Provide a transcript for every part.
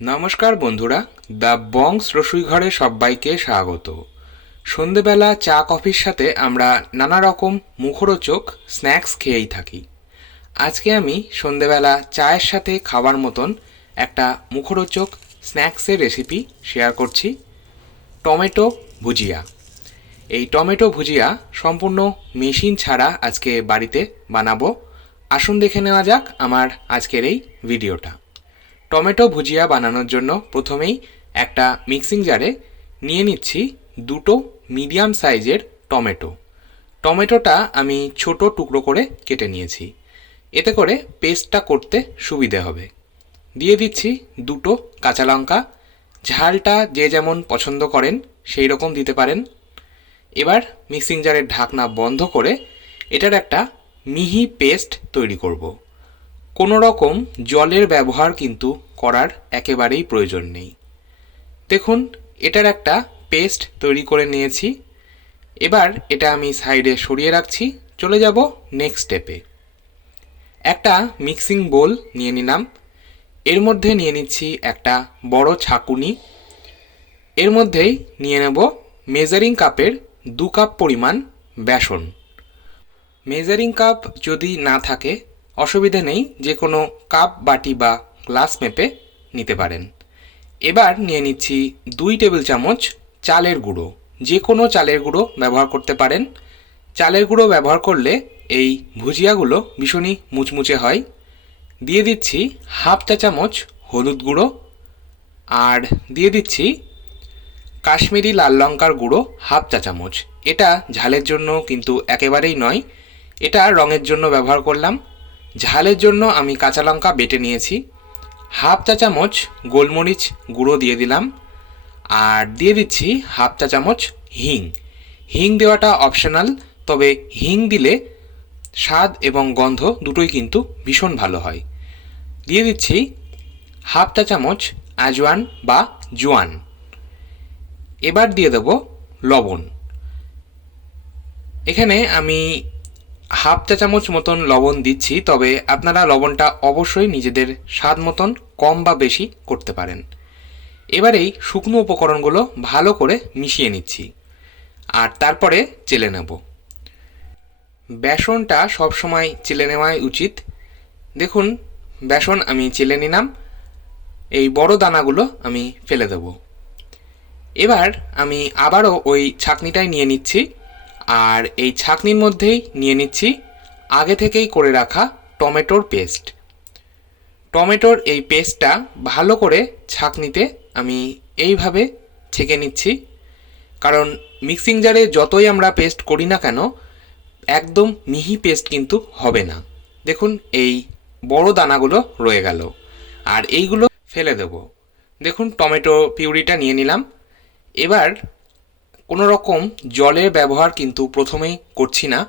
নমস্কার বন্ধুরা, দ্য বংস রসুই ঘরে সবাইকে স্বাগত। সন্ধেবেলা চা কফির সাথে আমরা নানা রকম মুখরোচক স্ন্যাক্স খেয়েই থাকি। আজকে আমি সন্ধেবেলা চায়ের সাথে খাবার মতন একটা মুখরোচক স্ন্যাক্সের রেসিপি শেয়ার করছি, টমেটো ভুজিয়া। এই টমেটো ভুজিয়া সম্পূর্ণ মেশিন ছাড়া আজকে বাড়িতে বানাবো। আসুন দেখে নেওয়া যাক আমার আজকের এই ভিডিওটা। টমেটো ভুজিয়া বানানোর জন্য প্রথমেই একটা মিক্সিং জারে নিয়ে নিচ্ছি দুটো মিডিয়াম সাইজের টমেটোটা আমি ছোট টুকরো করে কেটে নিয়েছি, এতে করে পেস্টটা করতে সুবিধে হবে। দিয়ে দিচ্ছি দুটো কাঁচা লঙ্কা, ঝালটা যে যেমন পছন্দ করেন সেই রকম দিতে পারেন। এবার মিক্সিং জারের ঢাকনা বন্ধ করে এটার একটা মিহি পেস্ট তৈরি করব। কোনো রকম জলের ব্যবহার কিন্তু করার একেবারেই প্রয়োজন নেই। দেখুন, এটার একটা পেস্ট তৈরি করে নিয়েছি। এবার এটা আমি সাইডে সরিয়ে রাখছি, চলে যাব নেক্সট স্টেপে। একটা মিক্সিং বোল নিয়ে নিলাম, এর মধ্যে নিয়ে নিচ্ছি একটা বড় ছাঁকুনি। এর মধ্যেই নিয়ে নেব মেজারিং কাপের 2 কাপ পরিমাণ বেসন। মেজারিং কাপ যদি না থাকে অসুবিধা নেই, যে কোনো কাপ, বাটি বা গ্লাস মেপে নিতে পারেন। এবার নিয়ে নিচ্ছি 2 টেবিল চামচ চালের গুঁড়ো, যে কোনো চালের গুঁড়ো ব্যবহার করতে পারেন। চালের গুঁড়ো ব্যবহার করলে এই ভুজিয়াগুলো ভীষণই মুচমুচে হয়। দিয়ে দিচ্ছি হাফ চা চামচ হলুদ গুঁড়ো, আর দিয়ে দিচ্ছি কাশ্মীরি লাল লঙ্কার গুঁড়ো হাফ চা চামচ। এটা ঝালের জন্য কিন্তু একেবারেই নয়, এটা রঙের জন্য ব্যবহার করলাম। ঝালের জন্য আমি কাঁচা লঙ্কা বেটে নিয়েছি। হাফ চা চামচ গোলমরিচ গুঁড়ো দিয়ে দিলাম, আর দিয়ে দিচ্ছি হাফ চা চামচ হিং দেওয়াটা অপশনাল, তবে হিং দিলে স্বাদ এবং গন্ধ দুটোই কিন্তু ভীষণ ভালো হয়। দিয়ে দিচ্ছি হাফ চা চামচ আজওয়ান বা জোয়ান। এবার দিয়ে দেব লবণ। এখানে আমি হাফ চা চামচ মতন লবণ দিচ্ছি, তবে আপনারা লবণটা অবশ্যই নিজেদের স্বাদ মতন কম বা বেশি করতে পারেন। এবার এই শুকনো উপকরণগুলো ভালো করে মিশিয়ে নিচ্ছি, আর তারপরে চেলে নেব। বেসনটা সবসময় চেলে নেওয়াই উচিত। দেখুন, বেসন আমি চেলে নিলাম, এই বড় দানাগুলো আমি ফেলে দেব। এবার আমি আবারও ওই ছাঁকনিটাই নিয়ে নিচ্ছি, আর এই ছাঁকনির মধ্যেই নিয়ে নিচ্ছি আগে থেকেই করে রাখা টমেটোর পেস্ট। টমেটোর এই পেস্টটা ভালো করে ছাঁকনিতে আমি এইভাবে ছেঁকে নিচ্ছি, কারণ মিক্সিং জারে যতই আমরা পেস্ট করি না কেন একদম মিহি পেস্ট কিন্তু হবে না। দেখুন, এই বড় দানাগুলো রয়ে গেল, আর এইগুলো ফেলে দেব। দেখুন, টমেটো পিউরিটা নিয়ে নিলাম। এবার কোনো রকম জলের ব্যবহার কিন্তু প্রথমেই করছি না,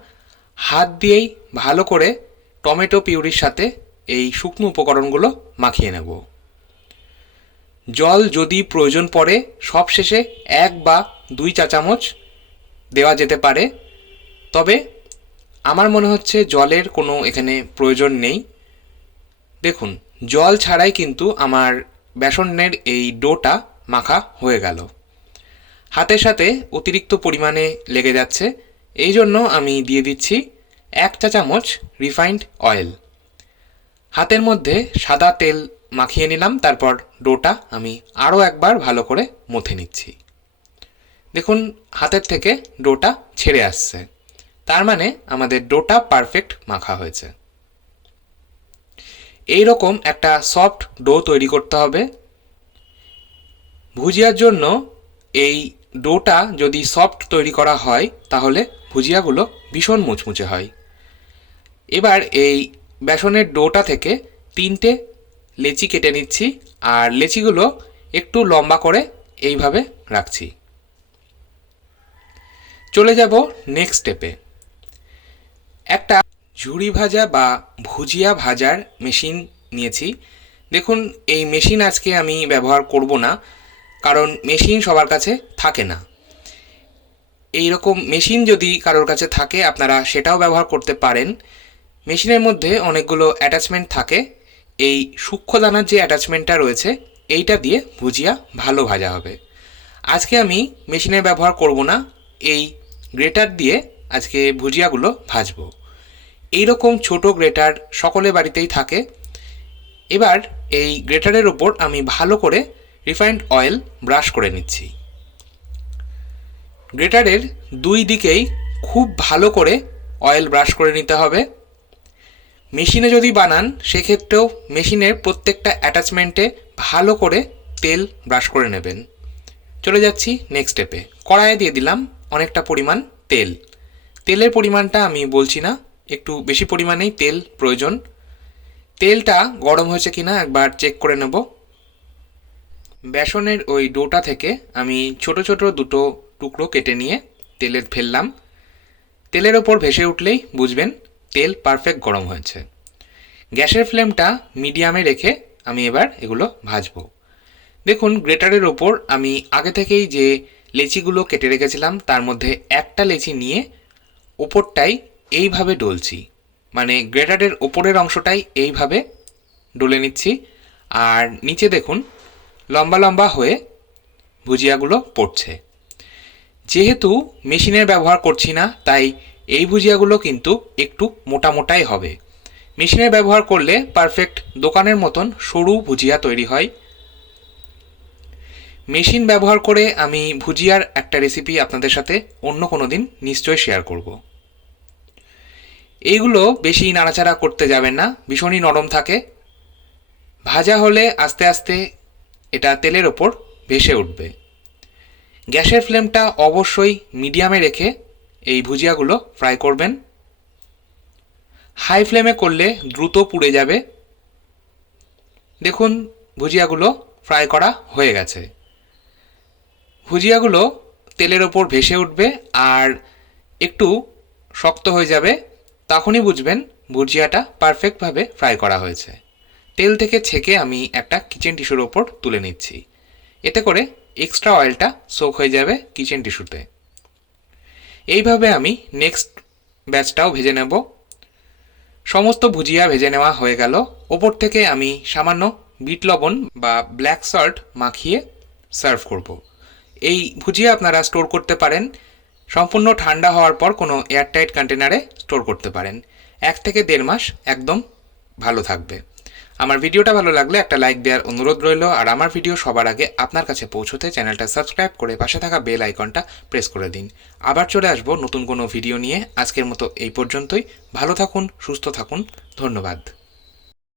হাত দিয়েই ভালো করে টমেটো পিউরির সাথে এই শুকনো উপকরণগুলো মাখিয়ে নেব। জল যদি প্রয়োজন পড়ে সবশেষে 1 বা 2 চা চামচ দেওয়া যেতে পারে, তবে আমার মনে হচ্ছে জলের কোনো এখানে প্রয়োজন নেই। দেখুন, জল ছাড়াই কিন্তু আমার বেসনের এই ডোটা মাখা হয়ে গেল। হাতের সাথে অতিরিক্ত পরিমাণে লেগে যাচ্ছে, এই জন্য আমি দিয়ে দিচ্ছি 1 চা চামচ রিফাইন্ড অয়েল। হাতের মধ্যে সাদা তেল মাখিয়ে নিলাম, তারপর ডোটা আমি আরও একবার ভালো করে মথে নিচ্ছি। দেখুন, হাতের থেকে ডোটা ছেড়ে আসছে, তার মানে আমাদের ডোটা পারফেক্ট মাখা হয়েছে। এই রকম একটা সফট ডো তৈরি করতে হবে। ভুজিয়ার জন্য এই ডোটা যদি সফট তৈরি করা হয় তাহলে ভুজিয়াগুলো ভীষণ মুচমুচে হয়। এবার এই বেসনের ডোটা থেকে 3টে লেচি কেটে নিচ্ছি, আর লেচিগুলো একটু লম্বা করে এইভাবে রাখছি। চলে যাব নেক্সট স্টেপে। একটা ঝুড়ি ভাজা বা ভুজিয়া ভাজার মেশিন নিয়েছি। দেখুন, এই মেশিন আজকে আমি ব্যবহার করব না, কারণ মেশিন সবার কাছে থাকে না। এই রকম মেশিন যদি কারোর কাছে থাকে আপনারা সেটাও ব্যবহার করতে পারেন। মেশিনের মধ্যে অনেকগুলো অ্যাটাচমেন্ট থাকে। এই সূক্ষ্মদানার যে অ্যাটাচমেন্টটা রয়েছে এইটা দিয়ে ভুজিয়া ভালো ভাজা হবে। আজকে আমি মেশিনের ব্যবহার করব না, এই গ্রেটার দিয়ে আজকে ভুজিয়াগুলো ভাজবো। এইরকম ছোট গ্রেটার সকলের বাড়িতেই থাকে। এবার এই গ্রেটারের ওপর আমি ভালো করে রিফাইন্ড অয়েল ব্রাশ করে নিচ্ছি। গ্রেটারের দুই দিকেই খুব ভালো করে অয়েল ব্রাশ করে নিতে হবে। মেশিনে যদি বানান সেক্ষেত্রেও মেশিনের প্রত্যেকটা অ্যাটাচমেন্টে ভালো করে তেল ব্রাশ করে নেবেন। চলে যাচ্ছি নেক্সট স্টেপে। কড়াইয়ে দিয়ে দিলাম অনেকটা পরিমাণ তেল। তেলের পরিমাণটা আমি বলছি না, একটু বেশি পরিমাণেই তেল প্রয়োজন। তেলটা গরম হয়েছে কিনা একবার চেক করে নেব। বেসনের ওই ডোটা থেকে আমি ছোট ছোট দুটো টুকরো কেটে নিয়ে তেলে ফেললাম। তেলের ওপর ভেসে উঠলেই বুঝবেন তেল পারফেক্ট গরম হয়েছে। গ্যাসের ফ্লেমটা মিডিয়ামে রেখে আমি এবার এগুলো ভাজবো। দেখুন গ্রেটারের ওপর আমি আগে থেকেই যে লেচিগুলো কেটে রেখেছিলাম তার মধ্যে একটা লেচি নিয়ে ওপরটাই এইভাবে ডলছি, মানে গ্রেটারের ওপরের অংশটাই এইভাবে ডলে নিচ্ছি। আর নিচে দেখুন লম্বা লম্বা হয়ে ভুজিয়াগুলো পড়ছে। যেহেতু মেশিনের ব্যবহার করছি না তাই এই ভুজিয়াগুলো কিন্তু একটু মোটা মোটাই হবে। মেশিনের ব্যবহার করলে পারফেক্ট দোকানের মতন সরু ভুজিয়া তৈরি হয়। মেশিন ব্যবহার করে আমি ভুজিয়ার একটা রেসিপি আপনাদের সাথে অন্য কোনো দিন নিশ্চয়ই শেয়ার করব। এইগুলো বেশি নাড়াচাড়া করতে যাবেন না, ভীষণই নরম থাকে। ভাজা হলে আস্তে আস্তে এটা তেলের ওপর ভেসে উঠবে। গ্যাসের ফ্লেমটা অবশ্যই মিডিয়ামে রেখে এই ভুজিয়াগুলো ফ্রাই করবেন। হাই ফ্লেমে করলে দ্রুত পুড়ে যাবে। দেখুন ভুজিয়াগুলো ফ্রাই করা হয়ে গেছে। ভুজিয়াগুলো তেলের ওপর ভেসে উঠবে আর একটু শক্ত হয়ে যাবে, তখনই বুঝবেন ভুজিয়াটা পারফেক্টভাবে ফ্রাই করা হয়েছে। তেল থেকে ছেঁকে আমি একটা কিচেন টিস্যুর ওপর তুলে নিচ্ছি। এতে করে এক্সট্রা অয়েলটা সোক হয়ে যাবে কিচেন টিস্যুতে। এইভাবে আমি নেক্সট ব্যাচটাও ভেজে নেব। সমস্ত ভুজিয়া ভেজে নেওয়া হয়ে গেল। ওপর থেকে আমি সামান্য বিট লবণ বা ব্ল্যাক সল্ট মাখিয়ে সার্ভ করব। এই ভুজিয়া আপনারা স্টোর করতে পারেন, সম্পূর্ণ ঠান্ডা হওয়ার পর কোনো এয়ারটাইট কন্টেনারে স্টোর করতে পারেন। 1 থেকে 1.5 মাস একদম ভালো থাকবে। আমার ভিডিওটা ভালো লাগলে একটা লাইক দেওয়ার অনুরোধ রইল। আর আমার ভিডিও সবার আগে আপনার কাছে পৌঁছতে চ্যানেলটা সাবস্ক্রাইব করে পাশে থাকা বেল আইকনটা প্রেস করে দিন। আবার চলে আসবো নতুন কোনো ভিডিও নিয়ে। আজকের মতো এই পর্যন্তই। ভালো থাকুন, সুস্থ থাকুন, ধন্যবাদ।